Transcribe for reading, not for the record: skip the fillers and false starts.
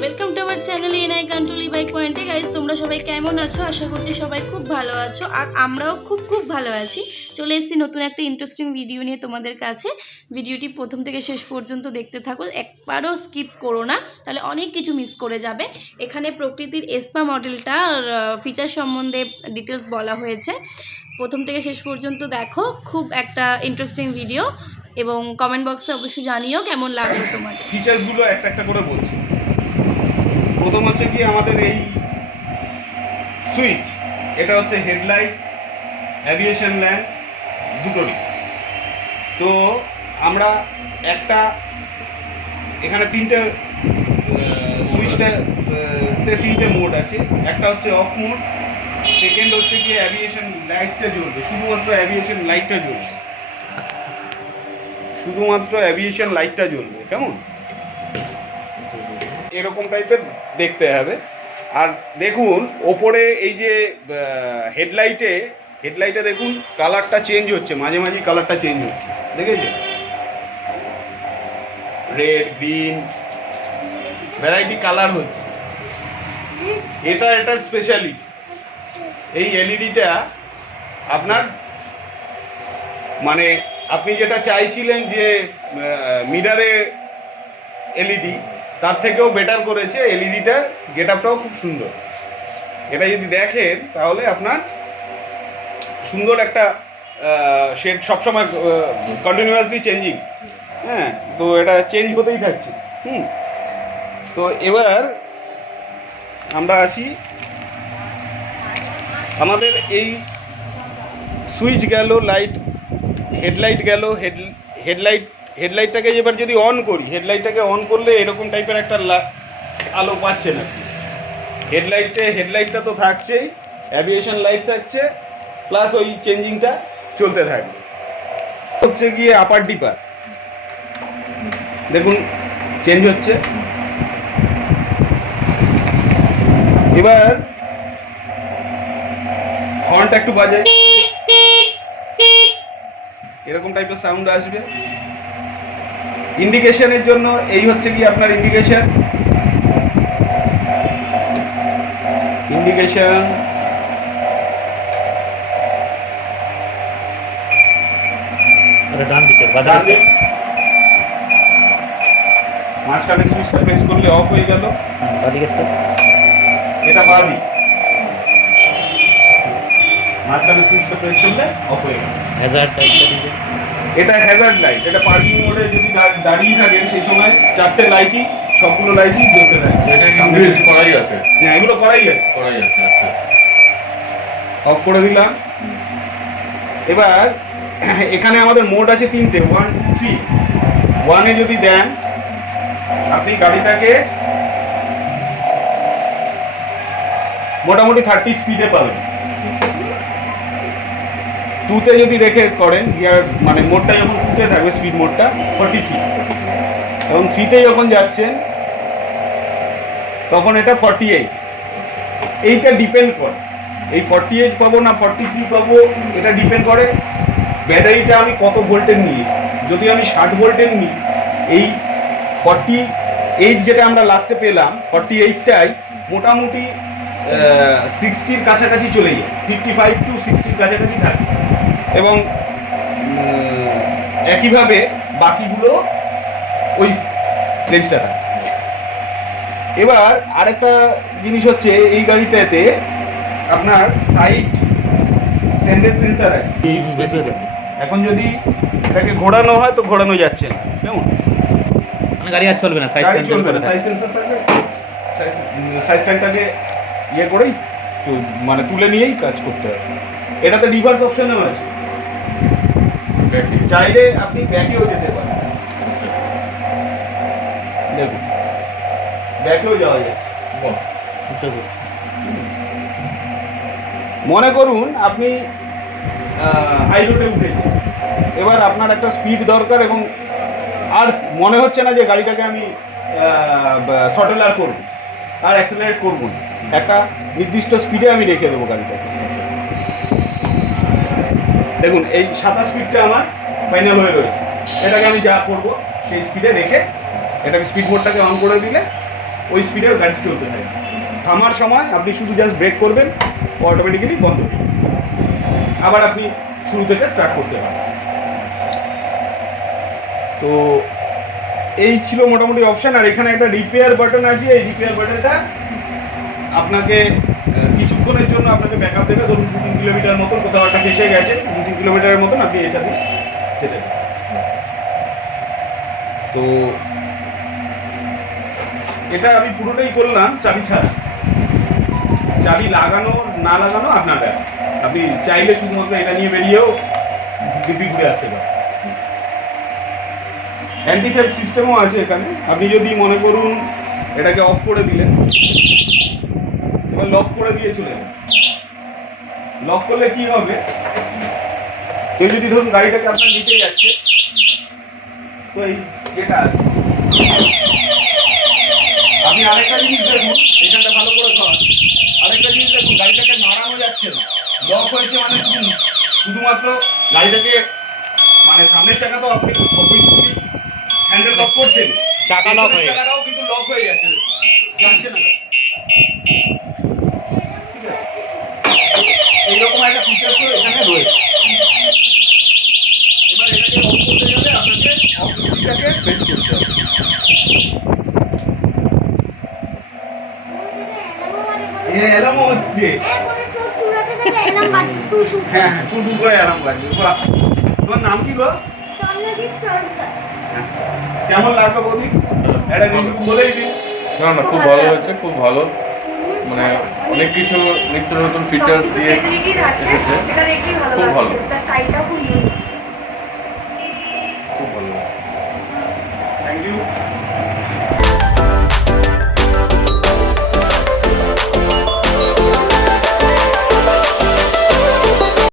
Welcome to our channel NI কন্ট্রোলি bike পয়েন্টে। Guys তোমরা সবাই কেমন আছো? আশা করছি সবাই খুব ভালো আছো, আর আমরাও খুব ভালো আছি। চলে এসেছি নতুন একটা ইন্টারেস্টিং ভিডিও নিয়ে তোমাদের কাছে। ভিডিওটি প্রথম থেকে শেষ পর্যন্ত দেখতে থাকো, একবারও স্কিপ করো না, তাহলে অনেক কিছু মিস করে যাবে। এখানে প্রকৃতির এসপা মডেলটার ফিচার সম্বন্ধে ডিটেলস বলা হয়েছে। প্রথম থেকে শেষ পর্যন্ত দেখো, খুব একটা ইন্টারেস্টিং ভিডিও, এবং কমেন্ট বক্সে অবশ্যই জানিও কেমন লাগলো তোমাদের। ফিচার্সগুলো একটা একটা করে বলছি। প্রথম হচ্ছে কি আমাদের এই সুইচ, এটা হচ্ছে হেডলাইট, অ্যাভিয়েশন ল্যাম্প দুটোরই। তো আমরা একটা এখানে তিনটে সুইচটাতে তিনটে মোড আছে। একটা হচ্ছে অফ মোড, সেকেন্ড হচ্ছে কি অ্যাভিয়েশন লাইটটা জ্বলবে, শুধুমাত্র অ্যাভিয়েশন লাইটটা জ্বলবে, শুধুমাত্র অ্যাভিয়েশন লাইটটা জ্বলবে। কেমন এরকম টাইপের দেখতে হবে। আর দেখুন ওপরে এই যে হেডলাইটে দেখুন কালারটা চেঞ্জ হচ্ছে, মাঝে মাঝে কালারটা চেঞ্জ হচ্ছে, দেখেছেন? রেড, গ্রিন, ভ্যারাইটি কালার হচ্ছে। এটার স্পেশালিটি, এই এলইডিটা আপনার মানে আপনি যেটা চাইছিলেন যে মিরারে এলইডি, তার থেকেও বেটার করেছে। এলইডিটার গেট আপটাও খুব সুন্দর। এটা যদি দেখেন তাহলে আপনার সুন্দর একটা শেড, সবসময় কন্টিনিউয়াসলি চেঞ্জিং। হ্যাঁ, তো এটা চেঞ্জ হতেই থাকছে। তো এবার আমরা আসি, আমাদের এই সুইচ গেল, লাইট, হেডলাইট গেল। হেডলাইটটাকে এবার যদি অন করি, হেডলাইটটাকে অন করলে এরকম টাইপের একটা আলো পাচ্ছেন আপনি। হেডলাইটটা তো থাকছেই, অ্যাভিয়েশন লাইট থাকছে, প্লাস ওই চেঞ্জিংটা চলতে থাকবে। হচ্ছে গিয়ে আপার ডিপার, দেখুন চেঞ্জ হচ্ছে। এবার হর্নটা একটু বাজে, এরকম টাইপের সাউন্ড আসবে। ইন্ডিকেশনের জন্য এই হচ্ছে কি আপনার ইন্ডিকেশন মাঝখানে সুইচটা প্রেস করলে অফ হয়ে গেল, এটা বাদি। মাঝখানে সুইচটা প্রেস করলে অফ হয়ে গেল। এটা হ্যাজার্ড লাইট, এটা পার্কিং মোডে যদি দাঁড়িয়ে থাকেন সেই সময় চারটে লাইটই, সবগুলো লাইটই জ্বলতে থাকে। করাই আছে, হ্যাঁ এগুলো করাই আছে। আচ্ছা। অফ করে দিলাম। এবার এখানে আমাদের মোড আছে তিনটে, 1, 2, 3। 1-এ যদি দেন আপনি গাড়িটাকে মোটামুটি 30 স্পিডে পাবেন। 2-তে যদি রেখে করেন, গিয়ার মানে মোডটা যখন 2-তে থাকবে, স্পিড মোডটা 43, এবং 3-তে যখন যাচ্ছেন তখন এটা 48। এইটা ডিপেন্ড করে, এই 48 পাবো না 43 পাবো, এটা ডিপেন্ড করে ব্যাটারিটা আমি কত ভোল্টের নিই। যদি আমি 60 ভোল্টের নিই, এই 48 যেটা আমরা লাস্টে পেলাম, 48টাই মোটামুটি 60-র কাছাকাছি চলে যায়, 55 to 60-র কাছাকাছি থাকে, এবং একইভাবে বাকিগুলো ওই রেঞ্জটা থাকে। এবার আরেকটা জিনিস হচ্ছে, এই গাড়িটাতে আপনার সাইড স্ট্যান্ডার্ড সেন্সার আছে। এখন যদি এটাকে ঘোরানো হয় তো ঘোরানো যাচ্ছে না, কেমন মানে গাড়ি আর চলবে না, গাড়ি চলবে না। সাইড সেন্সার থাকবে, সাইড স্ট্যান্ডটাকে ইয়ে করেই মানে তুলে নিয়েই কাজ করতে হবে। এটাতে রিভার্স অপশনও আছে, চাইলে আপনি ব্যাকেও যেতে পারেন। দেখুন ব্যাকেও যাওয়া যায়। মনে করুন আপনি হাই রোডে উঠেছেন, এবার আপনার একটা স্পিড দরকার, এবং আর মনে হচ্ছে না যে গাড়িটাকে আমি থ্রটল আর করবো, আর অ্যাক্সেলারেট করবো না, একটা নির্দিষ্ট স্পিডে আমি রেখে দেবো গাড়িটাকে। দেখুন এই 27 স্পিডটা আমার ফাইনাল হয়ে রয়েছে, এটাকে আমি যা করবো সেই স্পিডে রেখে এটাকে স্পিড মোডটাকে অন করে দিলে ওই স্পিডে গাড়ি চলতে থাকে। থামার সময় আপনি শুধু জাস্ট ব্রেক করবেন, অটোমেটিক্যালি বন্ধ হয়ে যাবে। আবার আপনি শুরু থেকে স্টার্ট করতে পারেন। তো এই ছিল মোটামুটি অপশান। আর এখানে একটা রিপেয়ার বাটন আছে, এই রিপেয়ার বাটনটা আপনাকে কিছুক্ষণের জন্য আপনাকে ব্যাকআপ দেবে। ধরুন 2-3 কিলোমিটার মতন কোথাও একটা ফেসে গেছে, 2-3 কিলোমিটারের মতন আপনি এটা দিয়ে যেতে পারেন। তো এটা আমি পুরোটাই করলাম চাবি ছাড়া। চাবি লাগানো না লাগানো আপনার ব্যাপার। আপনি চাইলে শুধুমাত্র এটা নিয়ে বেরিয়েও দিব্যি ঘুরে আসতে পারেন। অ্যান্টি থেফট সিস্টেমও আছে এখানে। আপনি যদি মনে করুন এটাকে অফ করে দিলেন, এবার লক করে দিয়ে চলে যাবেন। লক করলে কি হবে, কেউ যদি ধরুন গাড়িটাকে আপনার নিচে যাচ্ছে, তো এই যেটা আছে, আপনি আরেকটা জিনিস দেখুন, এখানটা ভালো করে ধর। আরেকটা জিনিস দেখুন, গাড়িটাকে নাড়ানো যাচ্ছে না, লক হয়েছে মানে শুধুমাত্র গাড়িটাকে মানে সামনের চাকা তো আপনি অবভিয়াসলি হ্যান্ডেল লক করছেন, চাকা লক হয়ে চাকাটাও কিন্তু লক হয়ে যাচ্ছে, যাচ্ছে না। ঠিক আছে, এইরকম একটা ফিচার্সও এখানে রয়েছে। এবার এটাকে অফ করতে গেলে আপনাকে অফ সুইচটাকে প্রেস করতে হবে। অ্যালার্ম হচ্ছে, হ্যাঁ হ্যাঁ, টু করে অ্যালার্ম বাজছে। বাহ, তোমার নাম কি গো? আচ্ছা, কেমন লাগলো বৌদি? একটা রিভিউ বলেই দিন। না না, খুব ভালো হয়েছে, খুব ভালো। মানে অনেক কিছু নিত্য নতুন ফিচার্স দিয়ে এসেছে, খুব ভালো, খুব ভালো। Thank you.